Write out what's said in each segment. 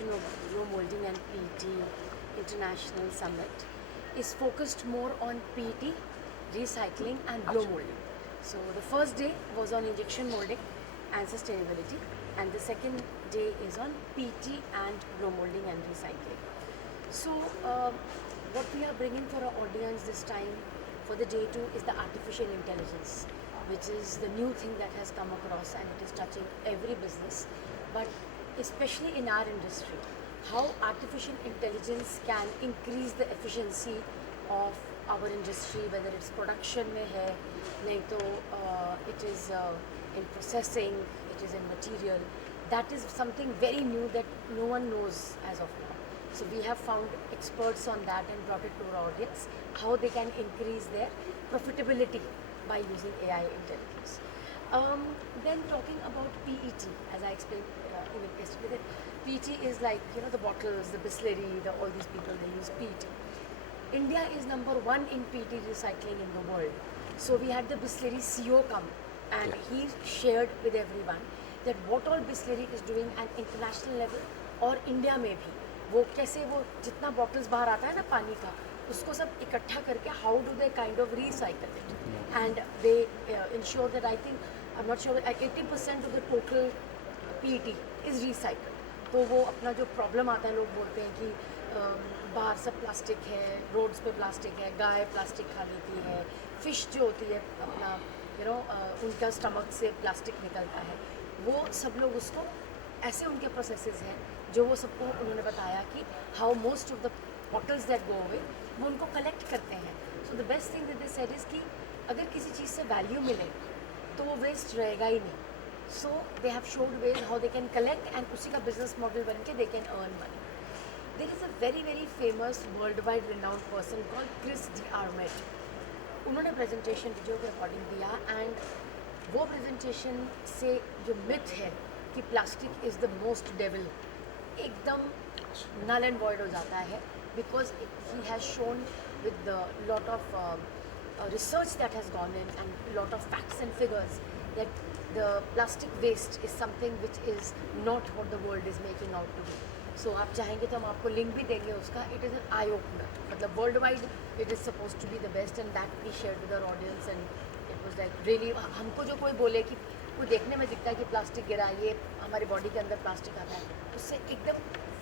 edition of Blow Molding and PET International Summit is focused more on PET, recycling and blow molding. So the first day was on injection molding and sustainability, and the second day is on PET and blow molding and recycling. So what we are bringing for our audience this time for the day 2 is the artificial intelligence, which is the new thing that has come across and it is touching every business, but especially in our industry, how artificial intelligence can increase the efficiency of our industry, whether it's production में है, नहीं तो it is in processing, it is in material. That is something very new that no one knows as of now. So we have found experts on that and brought it to our audience, how they can increase their profitability by using AI intelligence. Then talking about PET, as I explained even yesterday, that PET is like, you know, the bottles, the Bisleri, all these people, they use PET. India is number 1 in PET recycling in the world. So we had the Bisleri CEO come and he shared with everyone that what all Bisleri is doing at international level और India में भी वो कैसे वो जितना bottles बाहर आता है ना पानी का उसको सब इकट्ठा करके how do they kind of recycle it and they ensure that I think I am not sure 80% of the total PET is recycle. तो वो अपना जो प्रॉब्लम आता है लोग बोलते हैं कि बाहर सब प्लास्टिक है, रोड्स पे प्लास्टिक है, गाय प्लास्टिक खा लेती है, फ़िश जो होती है अपना उनका स्टमक से प्लास्टिक निकलता है, वो सब लोग उसको ऐसे उनके प्रोसेसेस हैं जो वो सबको उन्होंने बताया कि how most of the bottles that go away वो उनको कलेक्ट करते हैं. So the best thing that they said is कि अगर किसी चीज़ से वैल्यू मिले तो वो वेस्ट रहेगा ही नहीं. So they have showed ways how they can collect and उसी का बिजनेस मॉडल बन के they can earn money. There is a very very famous world wide renowned person called Chris D'Armet. उन्होंने प्रेजेंटेशन वीडियो के according दिया and वो presentation से जो मिथ है कि plastic is the most devil एकदम null and void हो जाता है because he has shown with the lot of research that has gone in and lot of facts and figures that the plastic waste is something which is not what the world is making out to be. So आप चाहेंगे तो हम आपको link भी देंगे उसका. It is an eye opener. मतलब world wide it is supposed to be the best and that we shared with our audience and it was like really हमको जो कोई बोले कि वो देखने में दिखता है कि प्लास्टिक गिरा ये हमारी बॉडी के अंदर प्लास्टिक आता है उससे एकदम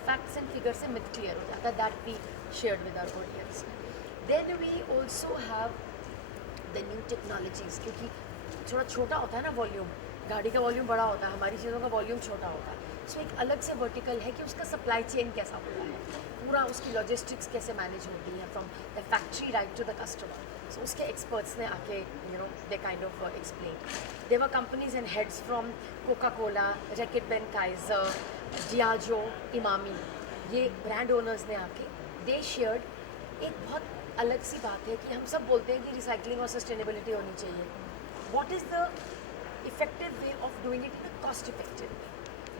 फैक्ट्स एंड फिगर से मिथ क्लियर हो जाता है. That we shared with our audience. Then we also have the new technologies क्योंकि थोड़ा छोटा होता है ना वॉल्यूम, गाड़ी का वॉल्यूम बड़ा होता है, हमारी चीज़ों का वॉल्यूम छोटा होता है. सो एक अलग से वर्टिकल है कि उसका सप्लाई चेन कैसा होता है, पूरा उसकी लॉजिस्टिक्स कैसे मैनेज होती है from the factory right to the customer. So उसके एक्सपर्ट्स ने आके they kind of explain. There were companies and heads from Coca Cola, Reckitt Benckiser, Diageo, Emami, ये ब्रांड ओनर्स ने आके दे शेयर्ड एक बहुत अलग सी बात है कि हम सब बोलते हैं कि रिसाइकलिंग और सस्टेनेबिलिटी होनी चाहिए. What is the effective way of doing it in a cost effective way?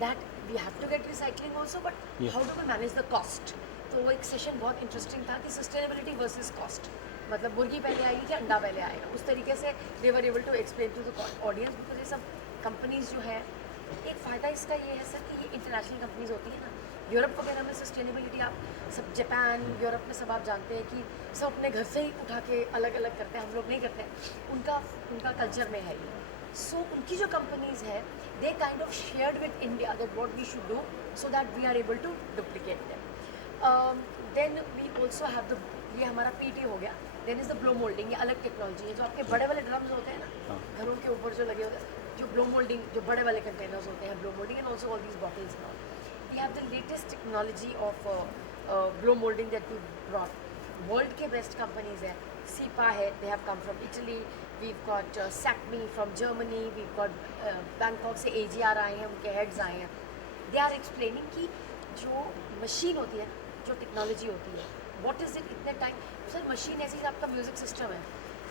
That we have to get recycling also but how do we manage the cost. तो वो एक सेशन बहुत इंटरेस्टिंग था कि sustainability versus cost, मतलब मुर्गी पहले आएगी कि अंडा पहले आएगा. उस तरीके से they were able to explain to the audience because ये सब कंपनीज जो है एक फ़ायदा इसका ये है सर कि ये इंटरनेशनल कंपनीज होती है ना. यूरोप वगैरह में सस्टेनेबिलिटी आप सब जापान यूरोप में सब आप जानते हैं कि सब अपने घर से ही उठा के अलग अलग करते हैं, हम लोग नहीं करते हैं. उनका कल्चर में है ये. सो उनकी जो कंपनीज है they kind of shared with India that what we should do so that we are able to duplicate them. Then we also have the ये हमारा PET हो गया. Then is the blow moulding. ये अलग technology है जो आपके बड़े वाले ड्रम्स होते हैं ना घरों के ऊपर जो लगे होते हैं, जो ब्लो मोल्डिंग जो बड़े वाले कंटेनर्स होते हैं, blow moulding and also all these bottles now. We have the latest technology of blow moulding that we brought. World के बेस्ट कंपनीज हैं. सीपा है, they have come from Italy. We got Sacmi from Germany. We got Bangkok से AGR आए हैं, उनके heads आए हैं. They are explaining कि जो मशीन होती है, जो टेक्नोलॉजी होती है, व्हाट इज़ इट इतने टाइम. सर मशीन ऐसी आपका म्यूज़िक सिस्टम है,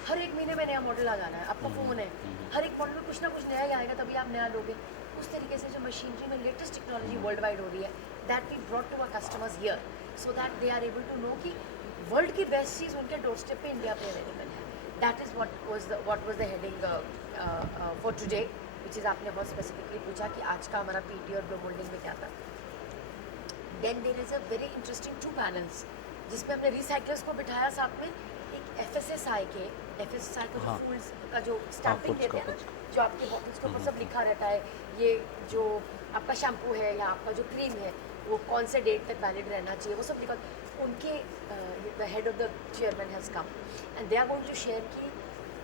हर एक महीने में नया मॉडल आ जाना है. आपका फ़ोन है, हर एक मॉडल में कुछ ना कुछ नया ही आएगा तभी आप नया लोगे. उस तरीके से जो मशीनरी में लेटेस्ट टेक्नोलॉजी वर्ल्ड वाइड हो रही है that we brought to our customers here so that they are able to know कि वर्ल्ड की बेस्ट चीज़ उनके डोर स्टेप पे इंडिया पे अवेलेबल है. That is what was the heading for today, which is आपने बहुत स्पेसिफिकली पूछा कि आज का हमारा PET और ब्लो मोल्डिंग में क्या था. Then there is a very interesting 2 panels जिसमें हमने रिसाइकलर्स को बिठाया साथ में, एक FSSI का जो हाँ फूड्स का जो हाँ स्टैंपिंग फूड्स देते का हैं ना, फूड्स जो आपके बॉटल्स के ऊपर सब लिखा रहता है, ये जो आपका शैम्पू है या आपका जो क्रीम है वो कौन से डेट तक वैलिड रहना चाहिए, वो सब लिखा। उनके the head of the chairman has come and they are going to share कि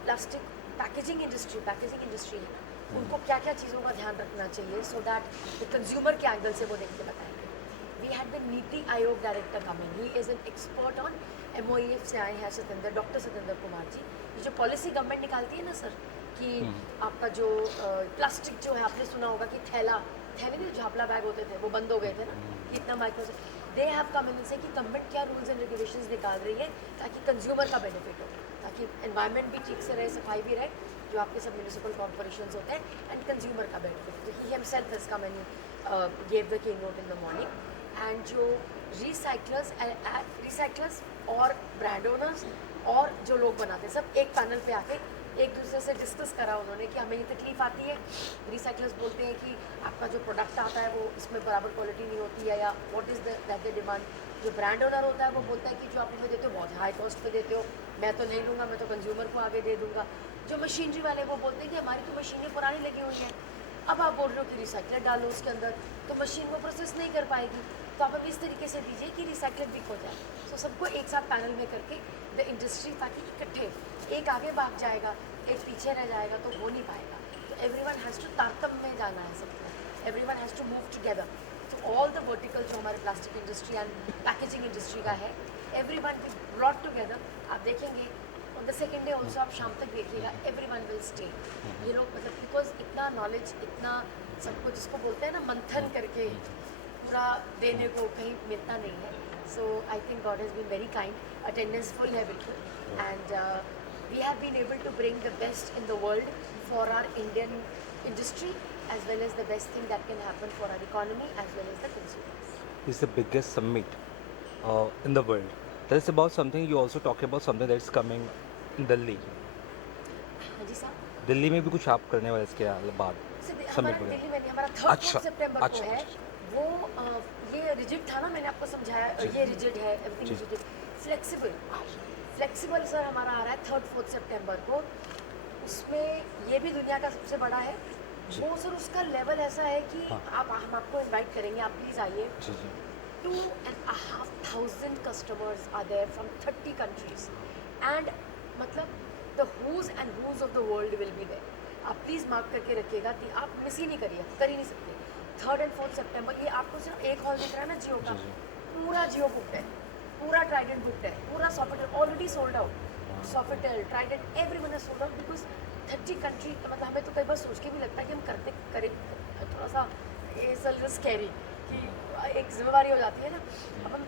प्लास्टिक पैकेजिंग इंडस्ट्री है, उनको क्या क्या चीज़ों का ध्यान रखना चाहिए सो दैट द कंज्यूमर के एंगल से वो देख के बताएंगे। We had the Niti Aayog director coming. He is an expert on MOEF से आए हैं सतेंद्र, डॉक्टर सतेंद्र कुमार जी। ये जो पॉलिसी गवर्नमेंट निकालती है ना सर, कि आपका जो प्लास्टिक जो है, आपने सुना होगा कि थैले में जो झापला बैग होते थे वो बंद हो गए थे ना, कि इतना माइक्रो से दे हैव कम इन से कि गवर्नमेंट क्या रूल्स एंड रेगुलेशंस निकाल रही है ताकि कंज्यूमर का बेनिफिट हो, ताकि एनवायरनमेंट भी ठीक से रहे, सफाई भी रहे, जो आपके सब म्यूनिसिपल कॉर्पोरेशन होते हैं, एंड कंज्यूमर का बेनिफिट। तो he himself has come and gave the key note in the morning. And जो रिसाइकलर्स और ब्रांड ओनर्स और जो लोग बनाते हैं सब एक पैनल पे आके एक दूसरे से डिस्कस करा उन्होंने कि हमें ये तकलीफ आती है। रिसाइकलर्स बोलते हैं कि आपका जो प्रोडक्ट आता है वो इसमें बराबर क्वालिटी नहीं होती है, या what is that the demand. जो ब्रांड ओनर होता है वो बोलता है कि जो आप हमें देते हो बहुत हाई कॉस्ट पे देते हो, मैं तो नहीं लूँगा, मैं तो कंज्यूमर को आगे दे दूँगा। जो मशीनरी वाले वो बोलते हैं कि हमारी तो मशीनें पुरानी लगी हुई हैं, अब आप बोल रहे हो कि रिसाइकलर डालो उसके अंदर, तो मशीन वो प्रोसेस नहीं कर पाएगी, तो आप हमें इस तरीके से दीजिए कि रिसाइकलर बिक हो जाए। सो सबको एक साथ पैनल में करके द इंडस्ट्री, ताकि इकट्ठे, एक आगे भाग जाएगा एक पीछे रह जाएगा तो हो नहीं पाएगा। तो एवरीवन हैज़ टू तारतम्य में जाना है सबको, everyone has to move together. तो ऑल द वर्टिकल जो हमारे plastic industry and packaging industry का है, एवरीवन विल ब्रॉट टुगेदर। आप देखेंगे on the second day also, आप शाम तक देखिएगा, एवरीवन विल स्टे। ये लोग मतलब बिकॉज इतना नॉलेज, इतना सबको जिसको बोलते हैं ना मंथन करके पूरा देने को कहीं मिलता नहीं है। So I think God has been very kind, attendance full है बिल्कुल, and we have been able to bring the best in the world for our Indian industry, as well as the best thing that can happen for our economy as well as the consumers. This is the biggest summit in the world. That is about something you also talk about something that is coming in Delhi. हाँ जी साहब। दिल्ली में भी कुछ आप करने वाले इसके बाद हमारा समिट वगैरह? दिल्ली में नहीं, हमारा 3rd अच्छा, 4th सितंबर अच्छा, को है। अच्छा। वो ये रिजिड था ना, मैंने आपको समझाया, ये रिजिड है, एवरीथिंग जी। रिजिड। फ्लेक्सिबल सर हमारा आ रहा है 3rd 4th सितंबर को। उसमें ये भी दुनिया का सबसे बड़ा है वो सर। उसका लेवल ऐसा है कि हाँ। हम आपको इनवाइट करेंगे, आप प्लीज़ आइए। जी जी 2,500 customers are there from 30 countries, and मतलब the who's and who's of the world will be there. आप प्लीज़ मार्क करके रखिएगा कि आप मिस ही नहीं करिए, कर ही नहीं सकते। 3rd and 4th सितंबर, ये आपको सिर्फ एक हॉल दिख रहा है ना जियो का, जी, जी। पूरा जियो बुकड है, पूरा ट्राइडेंट बुकड है, पूरा Sofitel already sold out. Sofitel, Trident, everyone is sold out because 30 country. मतलब हमें तो कई बार सोच के भी लगता है कि हम करें थोड़ा सा ये स्कैरी कि एक जिम्मेवारी हो जाती है ना। अब हम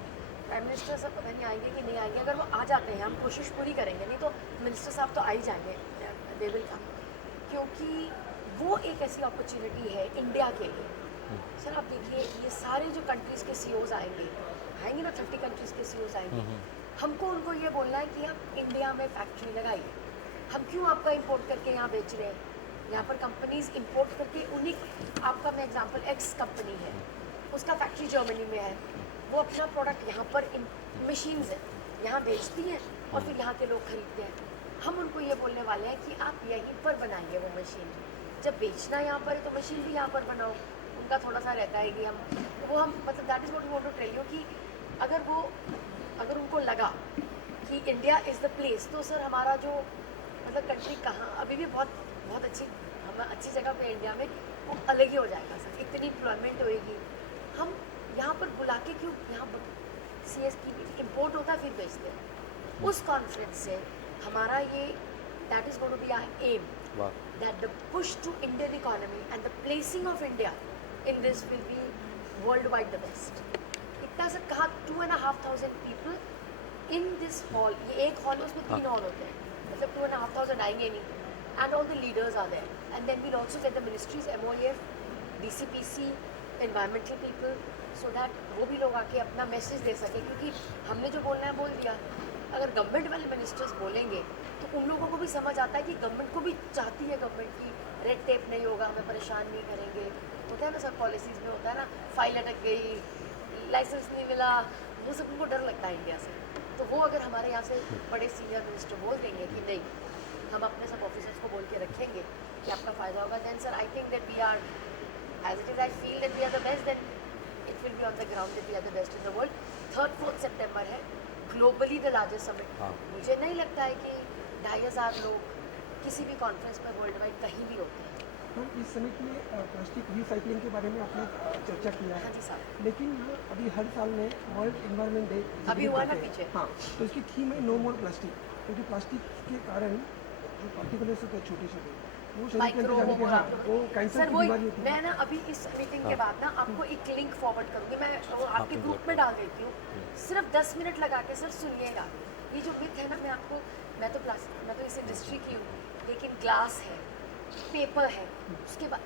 प्राइम मिनिस्टर साहब पता नहीं आएंगे कि नहीं आएंगे, अगर वो आ जाते हैं हम कोशिश पूरी करेंगे, नहीं तो मिनिस्टर साहब तो आ ही जाएंगे, दे विल कम, क्योंकि वो एक ऐसी अपॉर्चुनिटी है इंडिया के लिए। सर आप देखिए, ये सारे जो कंट्रीज़ के CEOs आएंगे ना, 30 कंट्रीज़ के CEOs आएंगे, हमको उनको ये बोलना है कि आप इंडिया में फैक्ट्री लगाइए। हम क्यों आपका इंपोर्ट करके यहाँ बेच रहे हैं? यहाँ पर कंपनीज इंपोर्ट करके उन्हीं, आपका मैं एग्जांपल एक्स कंपनी है, उसका फैक्ट्री जर्मनी में है, वो अपना प्रोडक्ट यहाँ पर मशीन्स है यहाँ बेचती हैं और फिर यहाँ के लोग खरीदते हैं। हम उनको ये बोलने वाले हैं कि आप यहीं पर बनाइए वो मशीन। जब बेचना यहाँ पर है तो मशीन भी यहाँ पर बनाओ। उनका थोड़ा सा रहता है कि हम मतलब that is what we want to tell you कि अगर उनको लगा कि इंडिया इज़ द प्लेस, तो सर हमारा जो मतलब कंट्री कहाँ अभी भी बहुत बहुत अच्छी जगह पे इंडिया में, वो अलग ही हो जाएगा सर। इतनी एम्प्लॉयमेंट होएगी। हम यहाँ पर बुला के क्यों, यहाँ पर CS की इम्पोर्ट होता है फिर बेचते हैं। उस कॉन्फ्रेंस से हमारा ये that is going to be our aim, that the push to Indian economy and the placing of India in this will be worldwide the best. इतना सर कहा 2,500 people in this hall, ये एक hall उसमें 3 hall होते हैं, मतलब 2,500 आएंगे नहीं, and all the leaders are there, and then we'll also get the ministries, MOEF, DCPC, environmental people, so that वो भी लोग आके अपना मैसेज दे सके, क्योंकि हमने जो बोलना है बोल दिया। अगर गवर्नमेंट वाले मिनिस्टर्स बोलेंगे तो उन लोगों को भी समझ आता है कि गवर्नमेंट को भी चाहती है, गवर्नमेंट की रेड टेप नहीं होगा, हमें परेशान नहीं करेंगे। होता है ना सर, पॉलिसीज़ में होता है ना, फाइल अटक गई, लाइसेंस नहीं मिला, वो सब उनको डर लगता है इंडिया से। तो वो अगर हमारे यहाँ से बड़े सीनियर मिनिस्टर बोल देंगे कि नहीं, हम अपने सब ऑफिसर्स को बोल के रखेंगे कि आपका फ़ायदा होगा, then sir I think that we are as it is, I feel that we are the best, then it will be on the ground that we are the best in the world. 3-4 सितंबर है, globally the largest summit. हाँ। मुझे नहीं लगता है कि 2500 लोग किसी भी कॉन्फ्रेंस में वर्ल्ड वाइड कहीं भी होते हैं। मैम इस समिट में प्लास्टिक रिसाइकलिंग के बारे में आपने चर्चा किया हाँ है, जी साहब। लेकिन अभी हर साल में वर्ल्ड एनवायरनमेंट डे अभी हुआ ना पीछे। हाँ, तो इसकी थीम है नो मोर प्लास्टिक, क्योंकि प्लास्टिक के कारण जो पार्टिकल्स होते हैं छोटे छोटे, वो शरीर के अंदर जाने के, हाँ, वो कैंसर सर की वो बीमारी होती है। मैं ना अभी इस मीटिंग के हाँ। बाद ना आपको एक लिंक फॉरवर्ड करूंगी, मैं वो आपके आपके ग्रुप group में में। डाल देती हूँ। सिर्फ 10 मिनट लगा के सर सुनिएगा। ये जो मिथ है ना, मैं तो इस इंडस्ट्री की हूँ, लेकिन ग्लास है, पेपर है, उसके बाद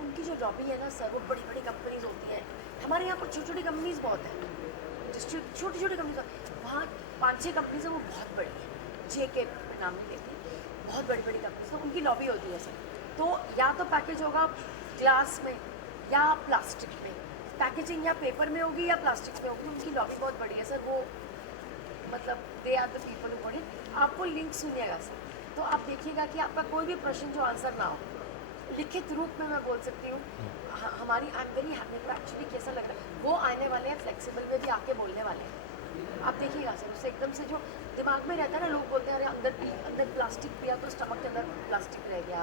उनकी जो लॉबी है ना सर, वो बड़ी बड़ी कंपनीज होती हैं। हमारे यहाँ पर छोटी छोटी कंपनीज बहुत हैं, छोटी छोटी कंपनीज, वहाँ 5-6 कंपनीज हैं, वो बहुत बड़ी हैं। JK नाम नहीं लेती, बहुत बड़ी बड़ी कंपनीज, तो उनकी लॉबी होती है सर। तो या तो पैकेज होगा ग्लास में या प्लास्टिक में, पैकेजिंग या पेपर में होगी या प्लास्टिक में होगी, उनकी लॉबी बहुत बड़ी है सर। वो मतलब they are the people who want it. आपको लिंक सुनिएगा सर, तो आप देखिएगा कि आपका कोई भी प्रश्न जो आंसर ना हो, लिखित रूप में मैं बोल सकती हूँ। हमारी आई एम वेरी हैप्पी। को एक्चुअली कैसा लग रहा है, वो आने वाले हैं फ्लेक्सिबल में भी आके बोलने वाले हैं। आप देखिएगा सर, उससे एकदम से जो दिमाग में रहता है ना, लोग बोलते हैं अरे अंदर प्लास्टिक पिया तो स्टमक के अंदर प्लास्टिक रह गया,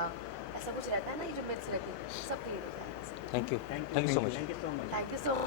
ऐसा कुछ रहता है ना, ये जो मिथ्स रहती है, सब क्लियर हो जाएगा। Thank you so much. Thank you so much.